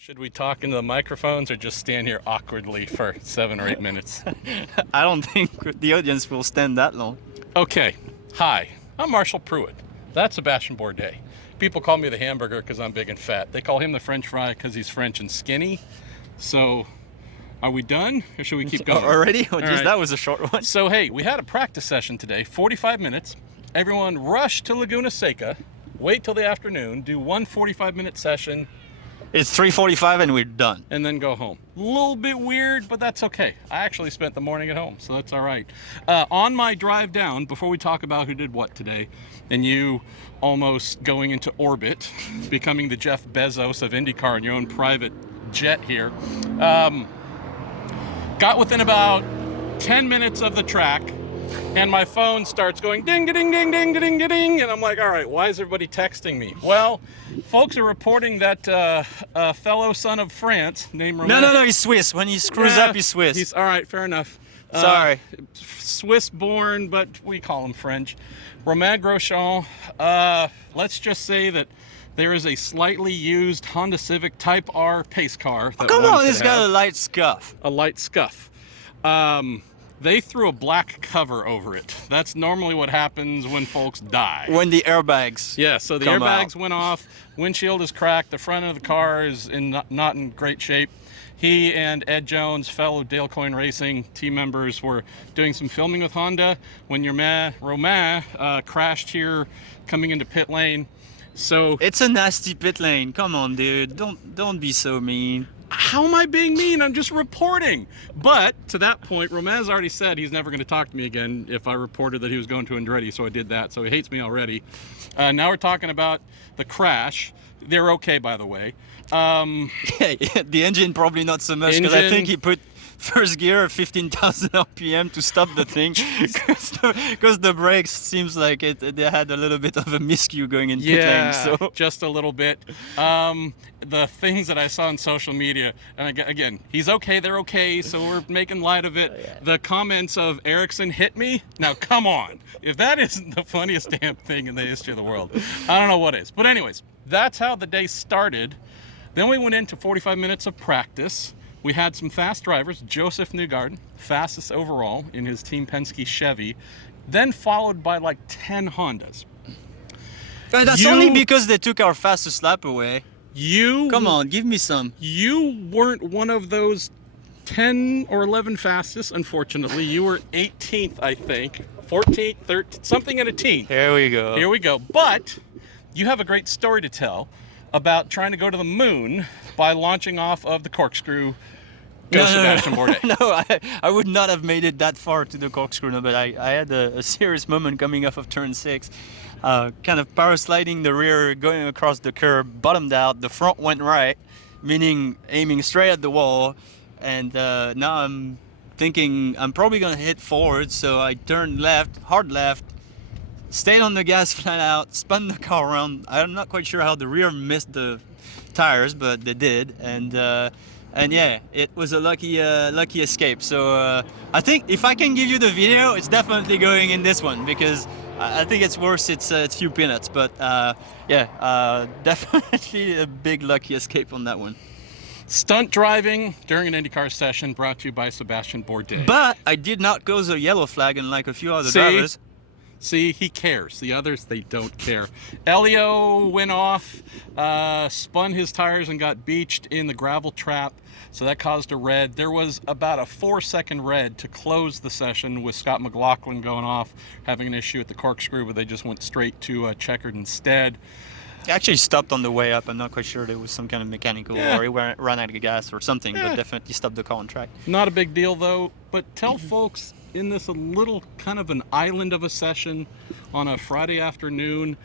Should we talk into the microphones or just stand here awkwardly for 7 or 8 minutes? I don't think the audience will stand that long. Okay. Hi, I'm Marshall Pruett. That's Sebastien Bourdais. People call me the hamburger because I'm big and fat. They call him the French fry because he's French and skinny. So, are we done or should we keep going? Already? Oh, geez, right. That was a short one. So, hey, we had a practice session today, 45 minutes. Everyone rush to Laguna Seca, wait till the afternoon, do one 45-minute session, It's 3:45 and we're done. and then go home. A little bit weird, but that's okay. I actually spent the morning at home, so that's all right. On my drive down, before we talk about who did what today, and you almost going into orbit, becoming the Jeff Bezos of IndyCar in your own private jet here, got within about 10 minutes of the track, and my phone starts going ding, ding, ding, ding, ding, ding, and I'm like, all right, why is everybody texting me? Well, folks are reporting that a fellow son of France named Romain... No, he's Swiss. When he screws up, he's Swiss. He's all right, fair enough. Sorry. Swiss-born, but we call him French. Romain Grosjean. Let's just say that there is a slightly used Honda Civic Type R pace car. That Come one on, should it's got have. a light scuff. A light scuff. They threw a black cover over it. That's normally what happens when folks die. When the airbags Yeah, so the come airbags out. went off, windshield is cracked, the front of the car is not in great shape. He and Ed Jones, fellow Dale Coyne Racing team members, were doing some filming with Honda when Romain crashed here coming into pit lane. So It's a nasty pit lane. Come on, dude. Don't be so mean. how am I being mean? I'm just reporting. But to that point, Romain's already said he's never going to talk to me again if I reported that he was going to Andretti, so I did that. So he hates me already. Now we're talking about the crash. They're okay, by the way. Yeah, the engine probably not so much because I Engine- think he put first gear at 15,000 RPM to stop the thing because the brakes seems like they had a little bit of a miscue going in pit lane. So just a little bit. The things that I saw on social media, and again, he's okay, they're okay, so we're making light of it. The comments of Ericsson hit me. Now, come on. If that isn't the funniest damn thing in the history of the world, I don't know what is. But anyways, that's how the day started. Then we went into 45 minutes of practice. We had some fast drivers. Joseph Newgarden, fastest overall in his Team Penske Chevy, then followed by like 10 Hondas. that's You- only because they took our fastest lap away. You Come on, give me some. You weren't one of those 10 or 11 fastest, unfortunately. You were 18th, I think. 14th, 13th, something in a teen. Here we go. Here we go. But you have a great story to tell about trying to go to the moon by launching off of the corkscrew. Go Sebastien Bourdais. No, I would not have made it that far to the corkscrew, no, but I had a serious moment coming off of turn 6. Kind of parasliding the rear, going across the curb, bottomed out, the front went right, meaning aiming straight at the wall, and now I'm thinking I'm probably going to hit forward, so I turned left, hard left, stayed on the gas flat out, spun the car around. I'm not quite sure how the rear missed the tires, but they did, and yeah, it was a lucky escape. So I think if I can give you the video, it's definitely going in this one because I think it's worth its few peanuts. But definitely a big lucky escape on that one. Stunt driving during an IndyCar session brought to you by Sebastien Bourdais. But I did not cause a yellow flag unlike a few other drivers. See, he cares. The others, they don't care. Elio went off, spun his tires and got beached in the gravel trap, so that caused a red. There was about a 4-second red to close the session with Scott McLaughlin going off, having an issue at the corkscrew, but they just went straight to checkered instead. He actually stopped on the way up. I'm not quite sure there was some kind of mechanical Yeah. or he ran out of gas or something, but definitely stopped the car on track. Not a big deal, though, but tell folks in this a little kind of an island of a session on a Friday afternoon,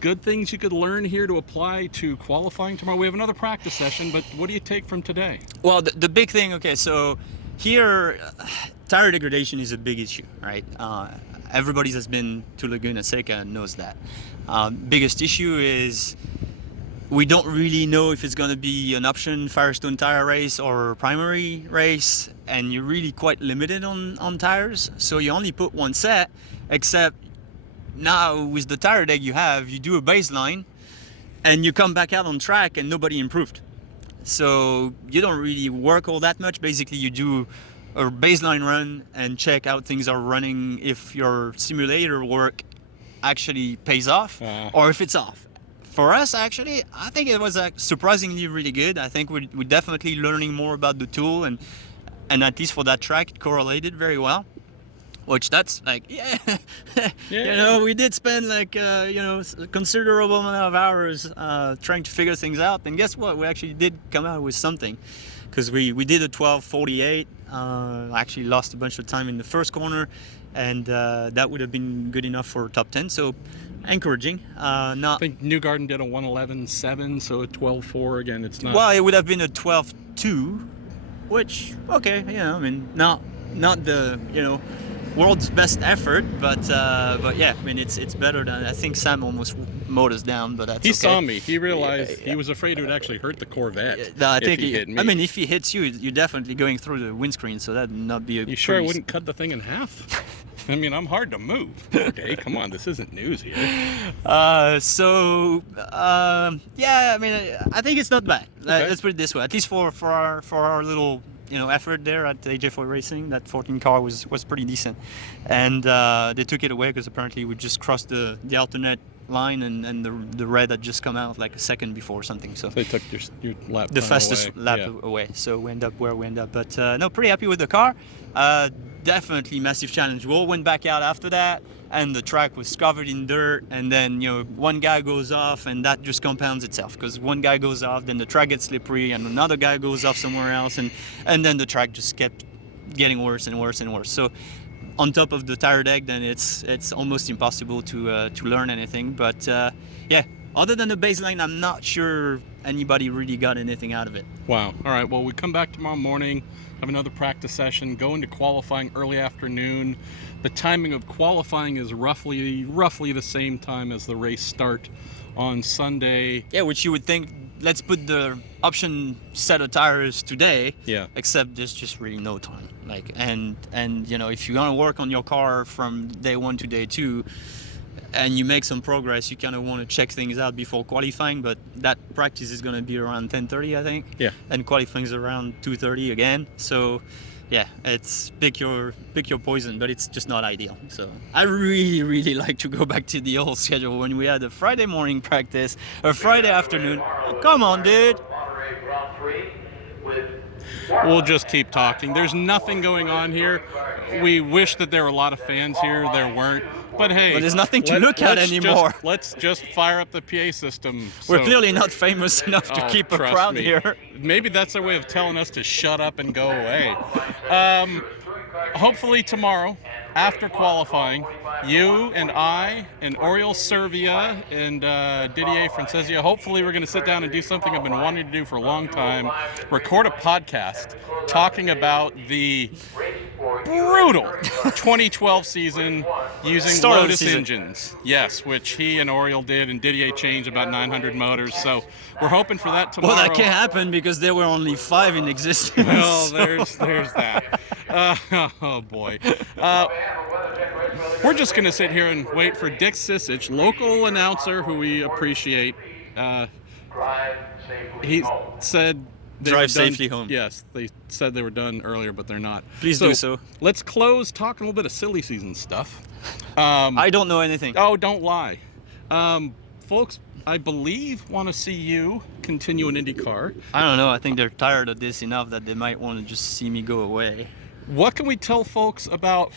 good things you could learn here to apply to qualifying tomorrow. We have another practice session, but what do you take from today? Well, the big thing, okay, so here, tire degradation is a big issue, right? Everybody that's been to Laguna Seca knows that. Biggest issue is we don't really know if it's going to be an option Firestone tire race or primary race, and you're really quite limited on tires, so you only put one set, except now with the tire deck you have, you do a baseline and you come back out on track and nobody improved. so you don't really work all that much. Basically, you do a baseline run and check how things are running, if your simulator work actually pays off or if it's off. For us, actually, I think it was surprisingly really good. I think we're definitely learning more about the tool, and at least for that track, it correlated very well. Which that's like, yeah. You know, we did spend like, you know, a considerable amount of hours trying to figure things out. And guess what? We actually did come out with something, because we did a 12:48. Actually lost a bunch of time in the first corner, and that would have been good enough for top 10. So encouraging. I think Newgarden did a 1:11.7, so a 12:4 again. It's not. Well, it would have been a 12:2, which okay, you know, I mean, not the, you know, world's best effort, but yeah, I mean, it's better than, I think Sam almost mowed us down, but that's he okay. Saw me. He realized he was afraid it would actually hurt the Corvette. No, I think he hit me. I mean, if he hits you, you're definitely going through the windscreen, so that'd not be a. You sure I wouldn't cut the thing in half? I mean, I'm hard to move. Okay, come on, this isn't news here. Yeah, I mean, I think it's not bad. Okay. Let's put it this way. At least for our little, you know, effort there at AJ Foyt Racing, that 14 car was pretty decent, and they took it away because apparently we just crossed the alternate line, and the red had just come out like a second before or something. So they took your lap. The fastest away. lap away. So we end up where we end up. But no, pretty happy with the car. Definitely massive challenge. We all went back out after that, and the track was covered in dirt, and then, you know, one guy goes off and that just compounds itself, because one guy goes off, then the track gets slippery, and another guy goes off somewhere else, and then the track just kept getting worse and worse and worse. So on top of the tire deck, then it's almost impossible to learn anything. But yeah, other than the baseline, I'm not sure anybody really got anything out of it. Wow. All right, well, we come back tomorrow morning, have another practice session, go into qualifying early afternoon. The timing of qualifying is roughly the same time as the race start on Sunday. Yeah, which you would think, let's put the option set of tires today. Yeah. Except there's just really no time. Like, and you know, if you want to work on your car from day 1 to day 2, and you make some progress, you kind of want to check things out before qualifying. But that practice is going to be around 10:30, I think. Yeah. And qualifying is around 2:30 again. So yeah, it's pick your poison, but it's just not ideal. So I really like to go back to the old schedule when we had a Friday morning practice, a Friday afternoon. Oh, come on, dude. We'll just keep talking. There's nothing going on here. We wish that there were a lot of fans here. There weren't. But hey, there's nothing to look at anymore. Let's just fire up the PA system. We're clearly not famous enough to keep a crowd here. Maybe that's their way of telling us to shut up and go away. Hopefully tomorrow, after qualifying, you and I and Oriol Servia and Didier Francesio, hopefully we're going to sit down and do something I've been wanting to do for a long time, record a podcast talking about the brutal 2012 season using Lotus engines. Yes, which he and Oriol did, and Didier changed about 900 motors. So we're hoping for that tomorrow. Well, that can't happen because there were only 5 in existence. Well, there's that. Oh boy. We're just going to sit here and wait for Dick Sisich, local announcer who we appreciate. He said they drive were safely done. home. Yes, they said they were done earlier, but they're not. Please do so. Let's close talking a little bit of silly season stuff. I don't know anything. Oh, don't lie. Folks, I believe, want to see you continue in IndyCar. I don't know. I think they're tired of this enough that they might want to just see me go away. What can we tell folks about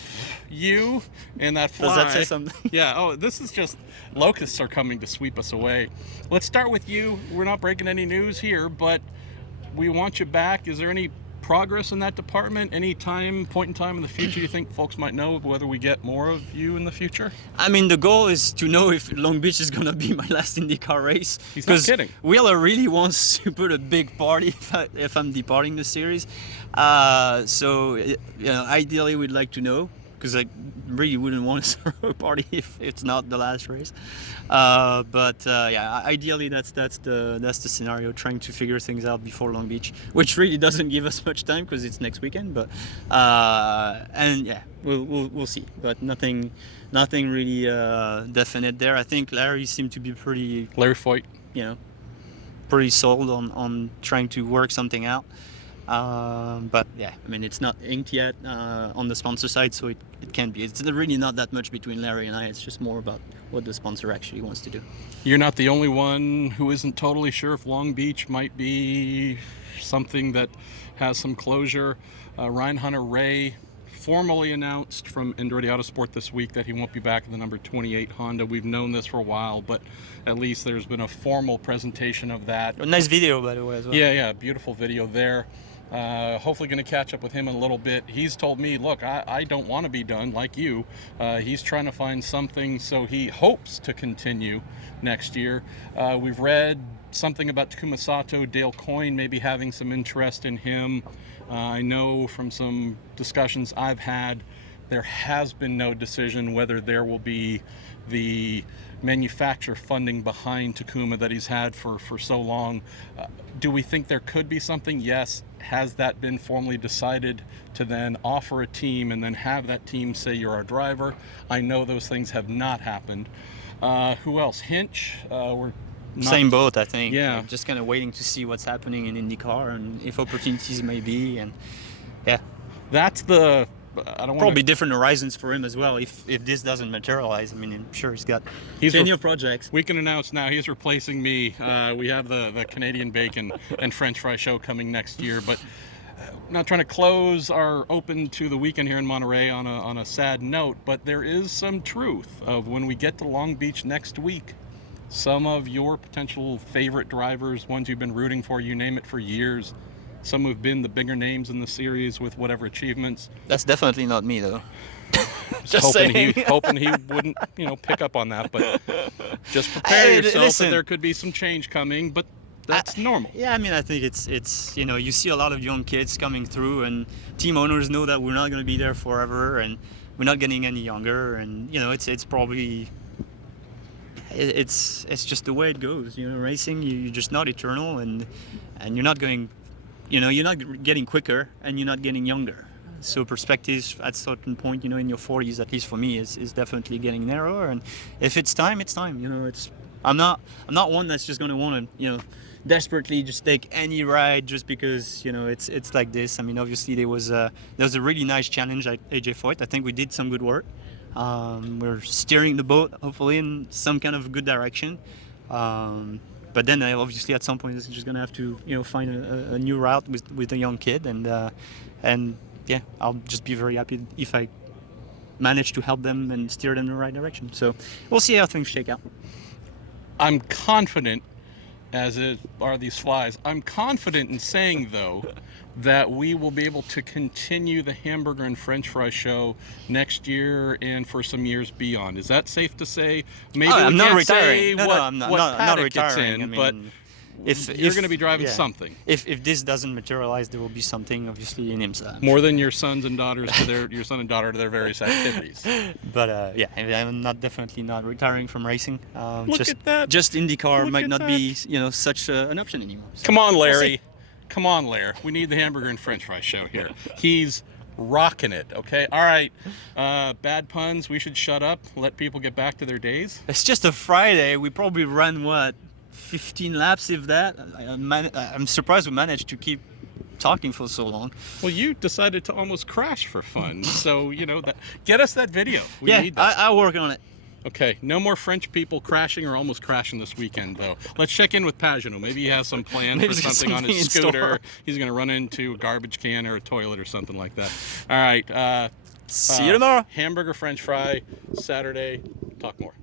you and that fly? Does that say something? Yeah. Oh, this is just locusts are coming to sweep us away. Let's start with you. We're not breaking any news here, but we want you back. Is there any progress in that department? Any point in time in the future you think folks might know whether we get more of you in the future? I mean, the goal is to know if Long Beach is going to be my last IndyCar race. He's not kidding. Wheeler really wants to put a big party if I'm departing the series. So, you know, ideally we'd like to know, because I really wouldn't want to throw a party if it's not the last race. Yeah, ideally that's the scenario, trying to figure things out before Long Beach, which really doesn't give us much time because it's next weekend. But and yeah, we'll see. But nothing really definite there. I think Larry seemed to be pretty Larry Foyt. You know, pretty sold on trying to work something out. But yeah, I mean, it's not inked yet on the sponsor side, so it can't be. It's really not that much between Larry and I. It's just more about what the sponsor actually wants to do. You're not the only one who isn't totally sure if Long Beach might be something that has some closure. Ryan Hunter-Reay formally announced from Andretti Autosport this week that he won't be back in the number 28 Honda. We've known this for a while, but at least there's been a formal presentation of that. A nice video, by the way, as well. Yeah, beautiful video there. Hopefully going to catch up with him in a little bit. He's told me, look, I don't want to be done like you. He's trying to find something, so he hopes to continue next year. We've read something about Takuma Sato, Dale Coyne maybe having some interest in him. I know from some discussions I've had, there has been no decision whether there will be the manufacturer funding behind Takuma that he's had for so long. Do we think there could be something? Yes. Has that been formally decided to then offer a team and then have that team say you're our driver? I know those things have not happened. Who else? Hinch? Same boat, I think. Yeah. Just kind of waiting to see what's happening in IndyCar and if opportunities may be. And yeah. That's the... I don't probably different horizons for him as well if this doesn't materialize. I mean, I'm sure he's got plenty of projects. We can announce now he's replacing me. We have the Canadian Bacon and French Fry Show coming next year, but not trying to close our open to the weekend here in Monterey on a sad note, but there is some truth of when we get to Long Beach next week, some of your potential favorite drivers, ones you've been rooting for, you name it, for years, some who've been the bigger names in the series with whatever achievements. That's definitely not me, though. Just hoping he wouldn't, pick up on that. But just prepare yourself that there could be some change coming. But that's normal. Yeah, I mean, I think it's you see a lot of young kids coming through, and team owners know that we're not going to be there forever, and we're not getting any younger, and it's probably. It's just the way it goes. Racing, you're just not eternal, and you're not going. You're not getting quicker and you're not getting younger. So perspectives at a certain point, in your 40s, at least for me, is definitely getting narrower. And if it's time, it's time. I'm not one that's just going to want to, desperately just take any ride just because, it's like this. I mean, obviously there was a really nice challenge at AJ Foyt. I think we did some good work. We're steering the boat, hopefully, in some kind of good direction. But then obviously at some point it's just gonna have to find a new route with a young kid, and yeah, I'll just be very happy if I manage to help them and steer them in the right direction. So we'll see how things shake out. I'm confident, as are these flies. I'm confident in saying though that we will be able to continue the Hamburger and French Fry Show next year and for some years beyond. Is that safe to say? Maybe I'm not retiring. Say no, I'm not retiring. In, but if you're going to be driving something. If this doesn't materialize, there will be something obviously in IMSA. More than your sons and daughters your son and daughter to their various activities. But yeah, I'm definitely not retiring from racing. Look at that. Just IndyCar might not be such an option anymore. So. Come on, Larry. Come on, Lair. We need the Hamburger and French Fry Show here. He's rocking it, okay? All right. Bad puns. We should shut up. Let people get back to their days. It's just a Friday. We probably ran, 15 laps, if that? I'm surprised we managed to keep talking for so long. Well, you decided to almost crash for fun. So, get us that video. We need that. I'll work on it. Okay, no more French people crashing or almost crashing this weekend, though. Let's check in with Pagenaud. Maybe he has some plan for something on his scooter. He's going to run into a garbage can or a toilet or something like that. All right. See you tomorrow. Hamburger French Fry, Saturday. Talk more.